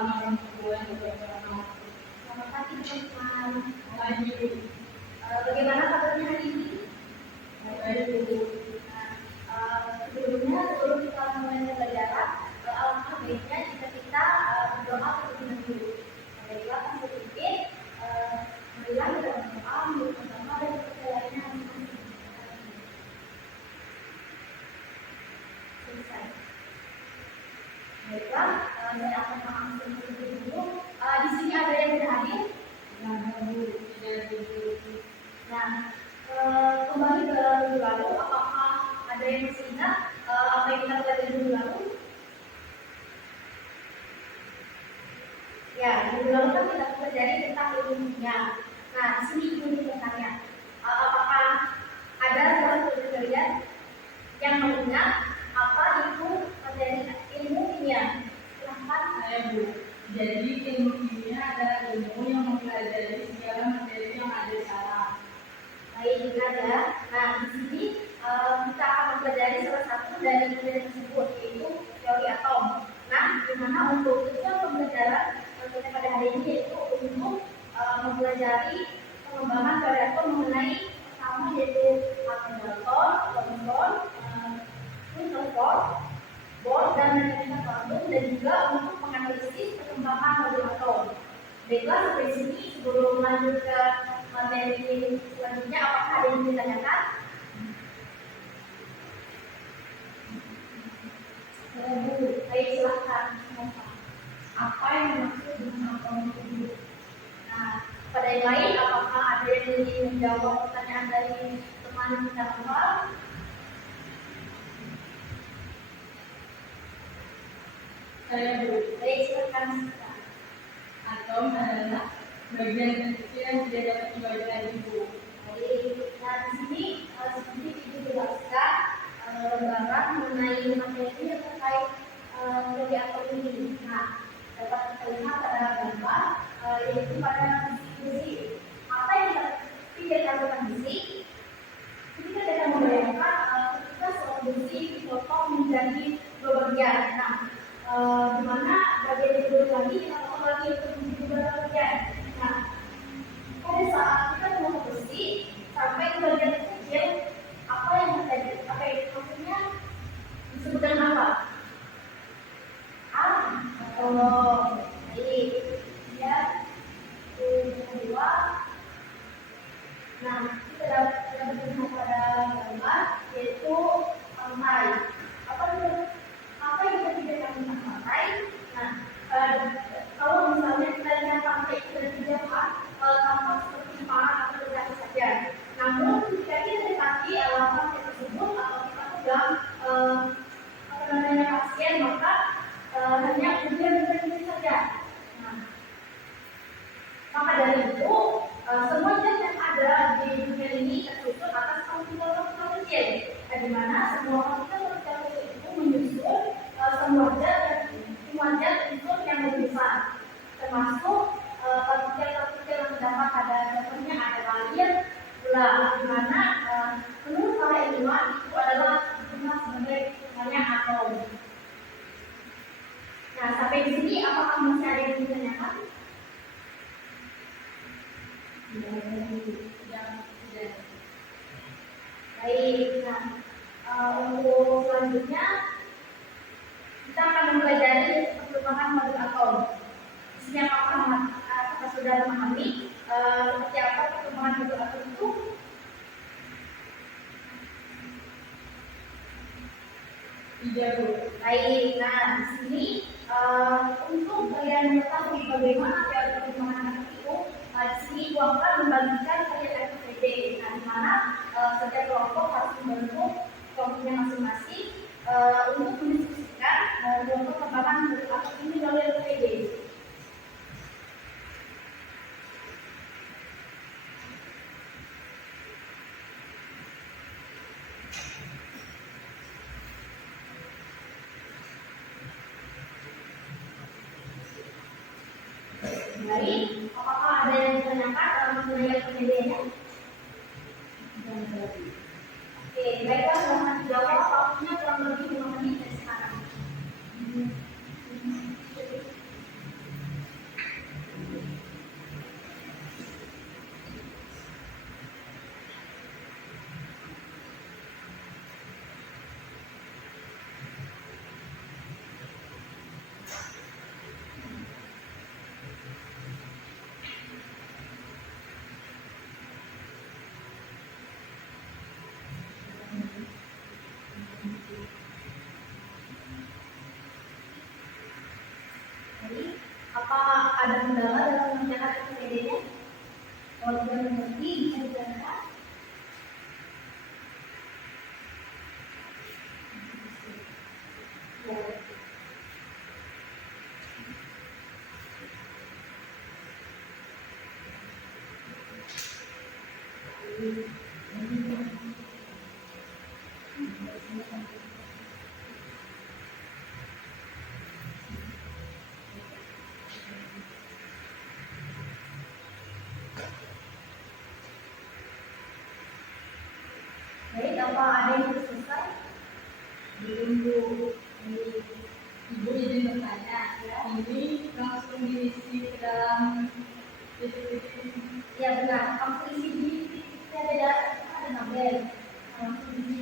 malam sebulan beberapa. Selamat pagi teman-teman. Pagi. Bagaimana kabarnya hari ini? Baik Bu. Sebelumnya sebelum kita mulai pembelajaran, alangkah baiknya jika kita berdoa terlebih dahulu. Baiklah, langsung sedikit. Marilah kita berdoa menurut agama dan kepercayaannya masing-masing. Selesai. Baiklah, saya akan langsung terlebih dulu. Di sini ada yang sudah hadir. Nah, kembali ke minggu lalu, apakah ada yang masih ingat apa yang kita pelajari minggu lalu? Ya, minggu lalu kan kita pelajari tentang ilmu kimia. Nah, di sini ibu bertanya, apakah ada salah satu kalian yang mengingat apa itu materi ilmu kimia? Silahkan. Saya Bu. Jadi ilmu kimia adalah ilmu yang mempelajari segala materi yang ada di alam. Baik, ya. Nah, di sini kita akan mempelajari salah satu dari materi tersebut, yaitu teori atom. Nah, di mana untuk tujuan pembelajaran kita pada hari ini yaitu untuk mempelajari pengembangan teori atom mengenai pertama yaitu atom proton, neutron, rutherford, Bohr dan dinamika kuantum, dan juga untuk menganalisis perkembangan model atom. Baiklah, sampai sini sebelum lanjut ke materi selanjutnya, apakah ada yang ditanyakan? Baik, silahkan. Apa yang dimaksud dengan atom itu? Nah, pada yang lain, apakah ada yang ingin menjawab pertanyaan dari teman kita awal? Saya Bu. Baik, silahkan. Atom adalah bagian kecil yang tidak dapat dibagi lagi Bu. Baik, nah di sini seperti Ibu jelaskan gambaran mengenai materi yang terkait teori atom ini. Nah, dapat kita lihat pada gambar yaitu pada besi. Apa yang kita pikirkan tentang besi? Kita dapat membayangkan ketika suatu besi dipotong menjadi dua bagian. Nah, di mana bagian kedua lagi kita potong lagi untuk menjadi dua bagian. Nah, pada saat kita memotong besi sampai ke bagian kecil, apa yang terjadi? Apa itu maksudnya disebut dengan apa? Baik, ya, kedua. Nah, kita dapat melihat pada gambar yaitu pantai. Apa yang kita pikirkan tentang pantai? Nah, kalau misalnya kita lihat pantai itu dari jauhan, tampak seperti parang atau tidak saja. Namun ketika kita dekati pantai tersebut atau kita pegang pasien, maka hanya kemudian berhenti saja. Nah, maka dari itu semua zat yang ada di dunia ini tersusun atas partikel kecil, di mana semua partikel kecil itu menyusun semua zat unsur yang lebih besar, termasuk partikel-partikel yang terdapat pada contohnya ada air, gula, di mana menurut para ilmuwan itu adalah dikenal sebagai namanya atom. Nah, sampai di sini apakah masih ada yang ditanyakan? Baik, nah untuk selanjutnya kita akan mempelajari perkembangan model atom. Di sini apakah sudah memahami seperti apa perkembangan model atom itu? Tidak Bu. Baik, nah di sini untuk kalian mengetahui bagaimana teori perkembangan atom itu, di sini Ibu akan membagikan kalian LPD. Nah, di mana setiap kelompok harus membentuk kelompoknya masing-masing untuk mendiskusikan kelompok perkembangan model atom ini melalui LPD. Baik, apakah ada yang ditanyakan mengenai LPD-nya? Oke, baiklah, silahkan dijawab. Waktunya kurang lebih 5 menit dari sekarang. Apa ada kendala dalam mengerjakan SPD-nya? Kalau tidak mengerti, bisa dijelaskan. Ya. Baik, apa ada yang sudah selesai? Belum Bu. Ibu izin bertanya, Ya. ini langsung diisi ke dalam titik-titik. Ya benar, langsung isi di titiknya ada tabel. Langsung isi.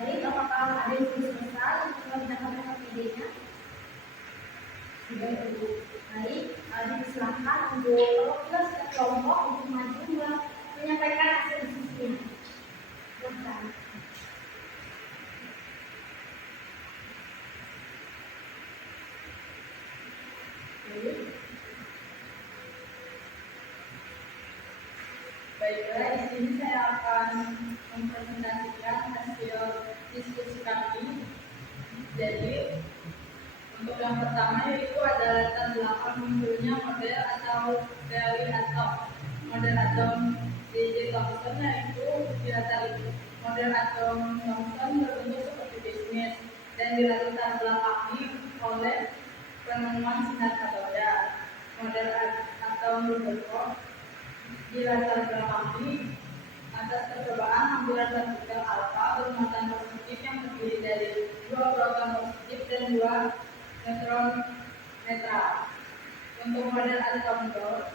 Baik, apakah ada yang sudah selesai untuk mengerjakan SPD-nya? Sudah, Ibu. Baik, disilahkan untuk perwakilan setiap kelompok untuk maju menyampaikan hasil diskusinya. Silahkan. Baik. Baiklah, di sini saya akan mempresentasikan hasil diskusi kami. Jadi, untuk yang pertama yaitu ada latar belakang munculnya model atau teori atom. Model atom D.J. Thomson yaitu dilatar model atom Thomson berbentuk seperti bisnis dan dilatar belakangi oleh penemuan sinar katoda. Model atom Rutherford dilatar belakangi atas percobaan ambilan partikel alfa bermuatan positif yang terdiri dari 2 proton positif dan 2 neutron netral. Untuk model atom Bohr,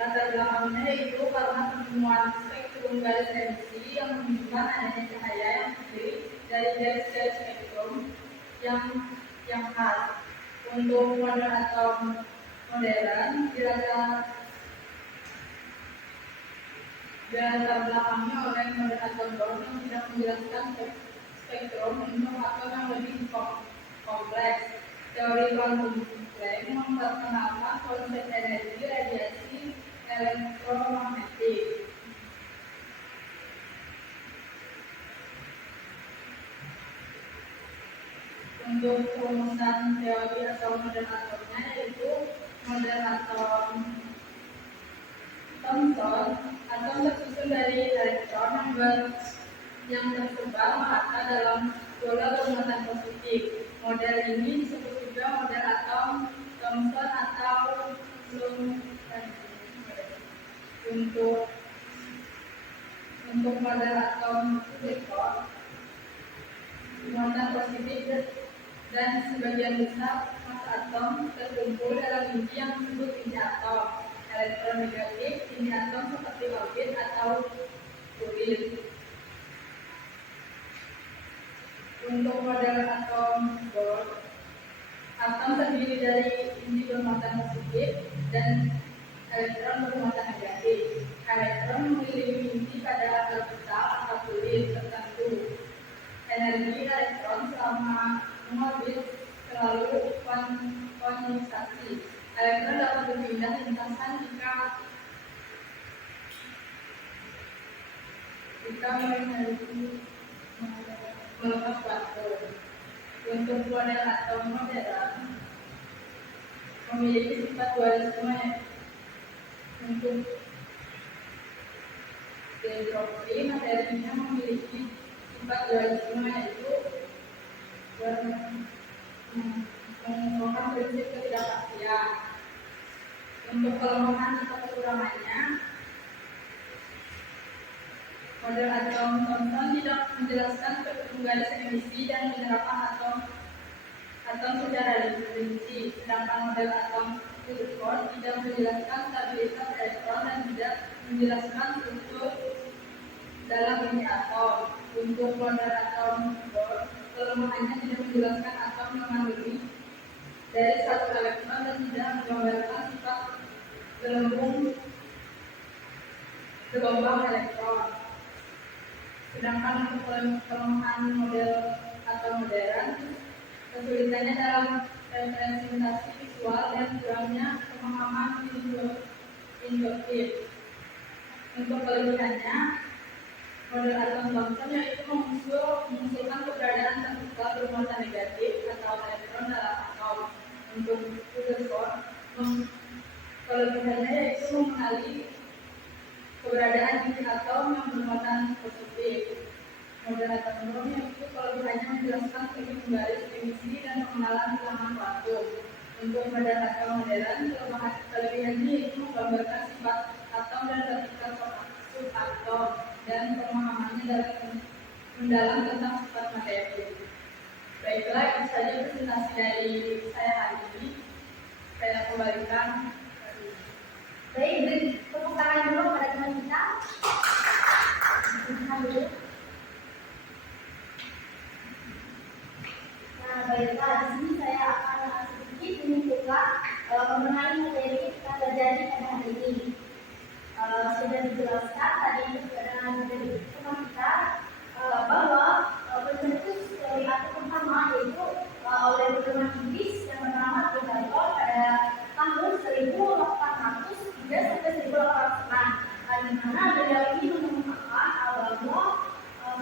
latar belakangnya yaitu karena penemuan spektrum garis emisi yang menunjukkan adanya cahaya yang terdiri dari garis-garis spektrum yang khas. Untuk model atom modern, dilatar belakangnya oleh model atom Bohr yang tidak menjelaskan spektrum untuk atom yang lebih kompleks. Teori kuantum Planck memperkenalkan konsep energi radiasi elektromagnetik. Untuk perumusan teori atau model atomnya yaitu model atom Thomson, atom tersusun dari elektron yang tersebar merata dalam bola bermuatan positif. Model ini disebut juga model atom Thomson atau untuk model atom Rutherford, muatan positif dan sebagian besar massa atom terkumpul dalam inti yang disebut inti atom. Elektron negatif inti atom seperti orbit atau kuil. Untuk model atom Bohr, atom terdiri dari inti bermuatan positif dan elektron bermuatan negatif. Elektron mengirim inti pada orbital atau kulit tertentu. Energi elektron selama mengorbit selalu konisasi. Elektron dapat berpindah lintasan jika melepas waktu. Untuk model atom modern memiliki sifat dualisme. Untuk entropi materinya memiliki sifat dualisme, yaitu mengumpulkan prinsip ketidakpastian. Untuk kelemahan atau kekurangannya, model atom Thomson tidak menjelaskan penggaris emisi dan penerapan atom secara rinci, sedangkan model atom Rutherford tidak menjelaskan stabilitas elektron dan tidak menjelaskan struktur dalam inti atom. Untuk model atom Bohr, kelemahannya tidak menjelaskan atom dengan lebih dari satu elektron dan tidak menggambarkan sifat gelombang elektron. Sedangkan untuk kelemahan model atom modern, kesulitannya dalam representasi visual dan kurangnya pemahaman induktif. Untuk kelebihannya, model atom Thomson yaitu mengusulkan keberadaan terbuka bermuatan negatif atau elektron dalam atom. Untuk Rutherford, kelebihannya yaitu mengenali keberadaan inti atom yang bermuatan positif. Model atom Bohr yaitu kelebihannya menjelaskan segi penggaris emisi dan pengenalan bilangan kuantum. Untuk model atom modern, kelebihannya yaitu menggambarkan sifat atom dan partikel subatom dan pemahamannya mendalam tentang sifat materi. Baiklah, itu saja presentasi dari saya hari ini. Saya kembalikan. Baik, beri tepuk tangan dulu pada teman kita. Dulu. Nah, baiklah, di sini saya akan sedikit menunjukkan mengenai materi yang kita pelajari pada hari ini. Sudah dijelaskan tadi dari teman kita bahwa pencetus dari atom pertama yaitu oleh Wilhelm Inggris yang bernama Dalton pada tahun 1803 sampai 1806, di mana beliau ini menemukan bahwa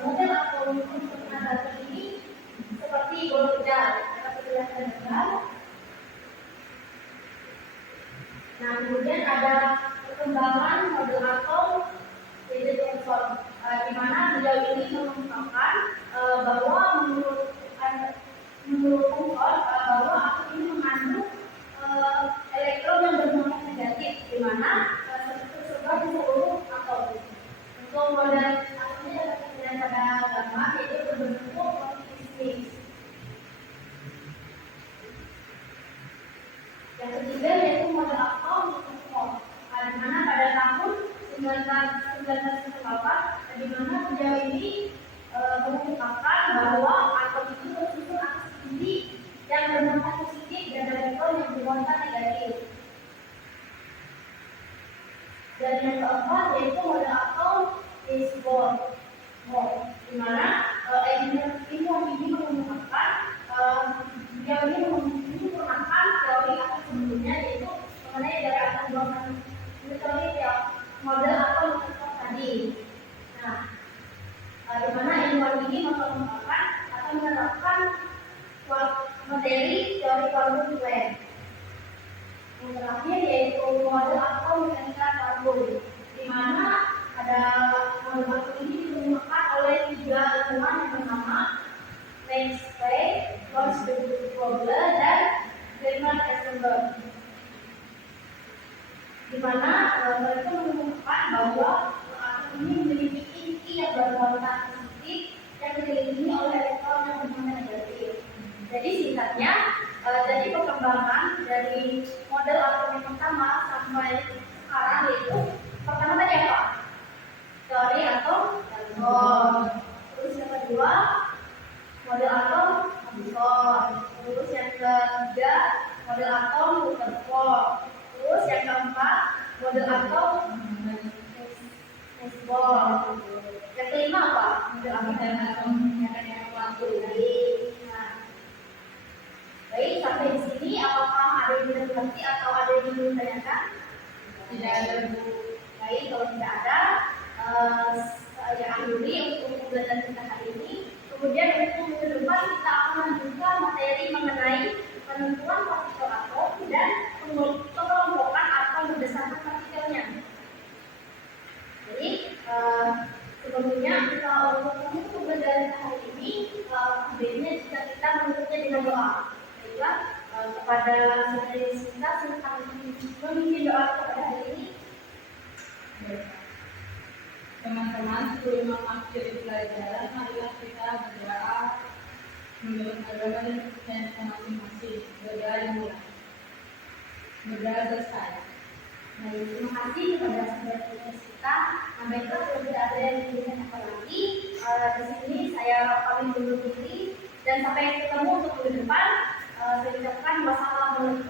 model atom untuk nada ini seperti golongan rekapitulasi. Nah, kemudian ada perkembangan model atom yaitu Thomson, di mana beliau ini mengungkapkan bahwa menurut Thomson bahwa atom ini mengandung elektron yang bermuatan negatif, di mana tersebar di seluruh atom. Untuk model atomnya dapat dilihat pada gambar yaitu berbentuk politistik. Yang ketiga yaitu model atom Rutherford, di mana pada tahun 1908, di mana beliau ini mengungkapkan bahwa atom itu tersusun atas inti yang bermuatan positif dan elektron yang bermuatan negatif. Dan yang keempat yaitu model atom Bohr, di mana ilmuwan ini mengungkapkan beliau ini menyempurnakan teori atom sebelumnya, yaitu mengenai dari atom bermuatan elektronik yang model atom tadi. Nah, di mana ilmuwan ini mengungkapkan atau menerapkan materi teori kuantum wave. Yang terakhir yaitu model atom mekanika karbon, di mana ada model atom ini ditemukan oleh 3 ilmuwan yang bernama Max Planck, Lars Vogler, dan Bernard Heisenberg, di mana mereka menemukan bahwa atom ini memiliki inti yang bermuatan positif yang dikelilingi oleh elektron yang bermuatan negatif. Jadi singkatnya, jadi perkembangan dari model atom yang pertama sampai sekarang yaitu pertama tadi apa? Teori atom Bohr. Terus yang kedua model atom Thomson. Terus yang ketiga model atom dan atau menanyakan yang waktu. Nah, baik, sampai di sini apakah ada yang tidak mengerti atau ada yang ingin ditanyakan? Tidak ada Bu. Baik, kalau tidak ada, saya akhiri untuk pembelajaran kita hari ini. Kemudian untuk minggu depan kita akan melanjutkan materi mengenai penentuan partikel atom dan pengelompokan atau berdasarkan partikelnya. Jadi sebelumnya kita untuk pembelajaran hari ini, sebaiknya jika kita menutupnya dengan doa. Baiklah, kepada saudara kita silakan memimpin doa kepada hari ini. Teman-teman, sebelum mengakhiri pelajaran, marilah kita berdoa menurut agama dan kepercayaan kita masing-masing. Berdoa dimulai. Berdoa selesai. Baik, terima kasih kepada saudara kita. Baiklah, kalau tidak ada yang ingin apa lagi, di sini saya pamit undur diri dan sampai ketemu untuk minggu depan. Saya ucapkan wassalamualaikum